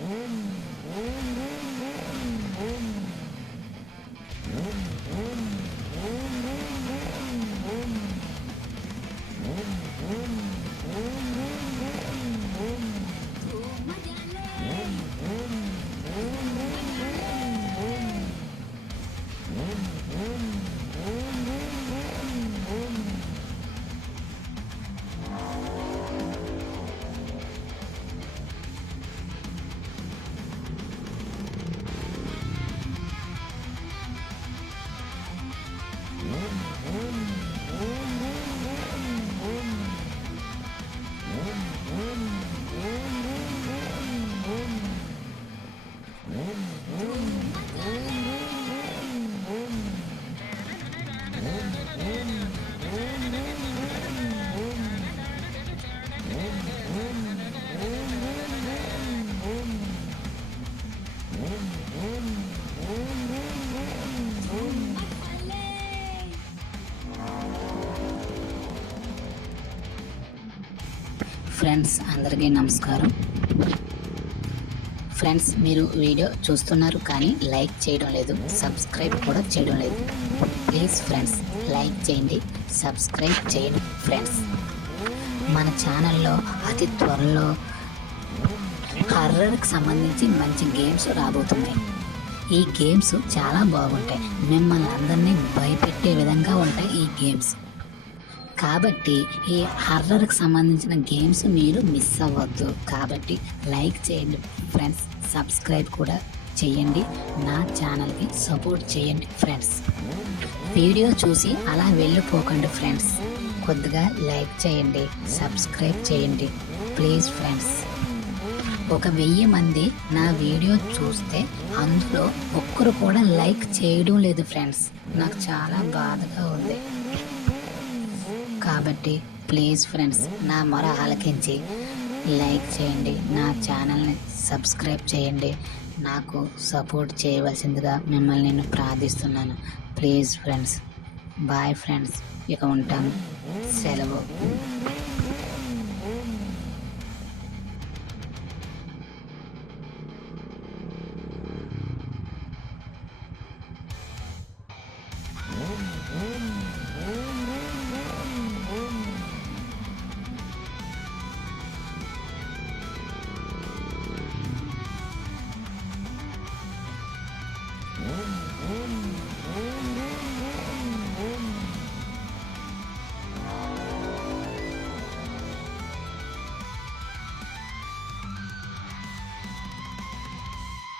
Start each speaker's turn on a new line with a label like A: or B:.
A: Mm. Friends అందరికీ నమస్కారం. Friends మీరు వీడియో చూస్తున్నారు కానీ లైక్ చేయడం లేదు సబ్స్క్రైబ్ కూడా చేయడం లేదు. ప్లీజ్ ఫ్రెండ్స్ లైక్ చేయండి సబ్స్క్రైబ్ చేయండి ఫ్రెండ్స్. మన ఛానల్లో అతి త్వరలో హర్రర్కి సంబంధించి మంచి గేమ్స్ రాబోతున్నాయి. ఈ గేమ్స్ చాలా బాగుంటాయి. మిమ్మల్ని అందరినీ భయపెట్టే విధంగా ఉంటాయి ఈ గేమ్స్. కాబట్టి ఈ హర్రర్కి సంబంధించిన గేమ్స్ మీరు మిస్ అవ్వద్దు. కాబట్టి లైక్ చేయండి ఫ్రెండ్స్. సబ్స్క్రైబ్ కూడా చేయండి. నా ఛానల్కి సపోర్ట్ చేయండి ఫ్రెండ్స్. వీడియో చూసి అలా వెళ్ళిపోకండి ఫ్రెండ్స్. కొద్దిగా లైక్ చేయండి. సబ్స్క్రైబ్ చేయండి ప్లీజ్ ఫ్రెండ్స్. ఒక వెయ్యి మంది నా వీడియో చూస్తే అందులో ఒక్కరు కూడా లైక్ చేయడం లేదు ఫ్రెండ్స్. నాకు చాలా బాధగా ఉంది. కాబట్టి ప్లీజ్ ఫ్రెండ్స్ నా మొర ఆలకించి లైక్ చేయండి నా ఛానల్ని సబ్స్క్రైబ్ చేయండి. నాకు సపోర్ట్ చేయవలసిందిగా మిమ్మల్ని నేను ప్రార్థిస్తున్నాను. ప్లీజ్ ఫ్రెండ్స్ బాయ్ ఫ్రెండ్స్ ఇక ఉంటాను. సెలవు.